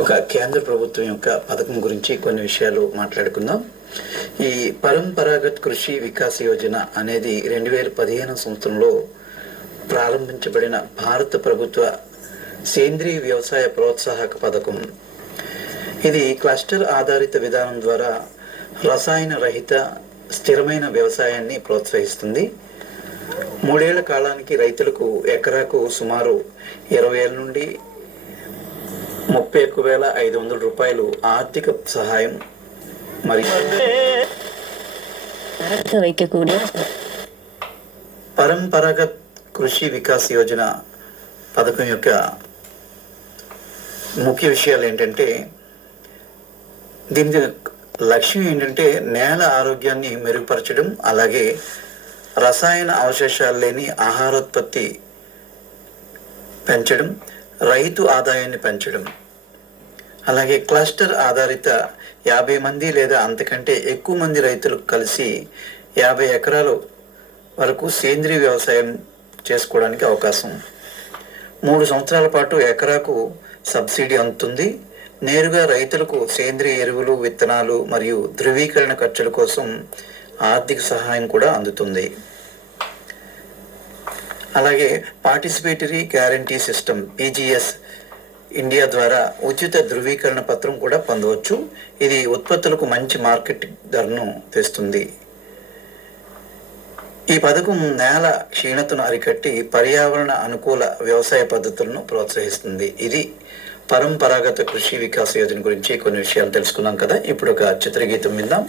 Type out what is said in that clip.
ఒక కేంద్ర ప్రభుత్వం యొక్క పథకం గురించి కొన్ని విషయాలు మాట్లాడుకుందాం. ఈ పరంపరాగత్ కృషి వికాస్ యోజన అనేది 2015 సంవత్సరంలో ప్రారంభించబడిన భారత ప్రభుత్వ సేంద్రీయ వ్యవసాయ ప్రోత్సాహక పథకం. ఇది క్లస్టర్ ఆధారిత విధానం ద్వారా రసాయన రహిత స్థిరమైన వ్యవసాయాన్ని ప్రోత్సహిస్తుంది. 3 ఏళ్ల కాలానికి రైతులకు ఎకరాకు సుమారు 20,000 నుండి 31,500 రూపాయలు ఆర్థిక సహాయం మరియు పరంపరాగత్ కృషి వికాస్ యోజన పథకం యొక్క ముఖ్య విషయాలు ఏంటంటే, దీని లక్ష్యం ఏంటంటే నేల ఆరోగ్యాన్ని మెరుగుపరచడం, అలాగే రసాయన అవశేషాలు లేని ఆహారోత్పత్తి పెంచడం, రైతు ఆదాయాన్ని పెంచడం, అలాగే క్లస్టర్ ఆధారిత 50 మంది లేదా అంతకంటే ఎక్కువ మంది రైతులకు కలిసి 50 ఎకరాల వరకు సేంద్రీయ వ్యవసాయం చేసుకోవడానికి అవకాశం. 3 సంవత్సరాల పాటు ఎకరాకు సబ్సిడీ అందుతుంది. నేరుగా రైతులకు సేంద్రీయ ఎరువులు, విత్తనాలు మరియు ధృవీకరణ ఖర్చుల కోసం ఆర్థిక సహాయం కూడా అందుతుంది. అలాగే participatory guarantee system PGS India ద్వారా ఉచిత ధృవీకరణ పత్రం కూడా పొందవచ్చు. ఇది ఉత్పత్తులకు మంచి మార్కెట్ ధరను తెస్తుంది. ఈ పథకం నేల క్షీణతను అరికట్టి పర్యావరణ అనుకూల వ్యవసాయ పద్ధతులను ప్రోత్సహిస్తుంది. ఇది పరంపరాగత కృషి వికాస్ యోజన గురించి కొన్ని విషయాలు తెలుసుకున్నాం కదా. ఇప్పుడు ఒక చిత్రగీతం విందాం.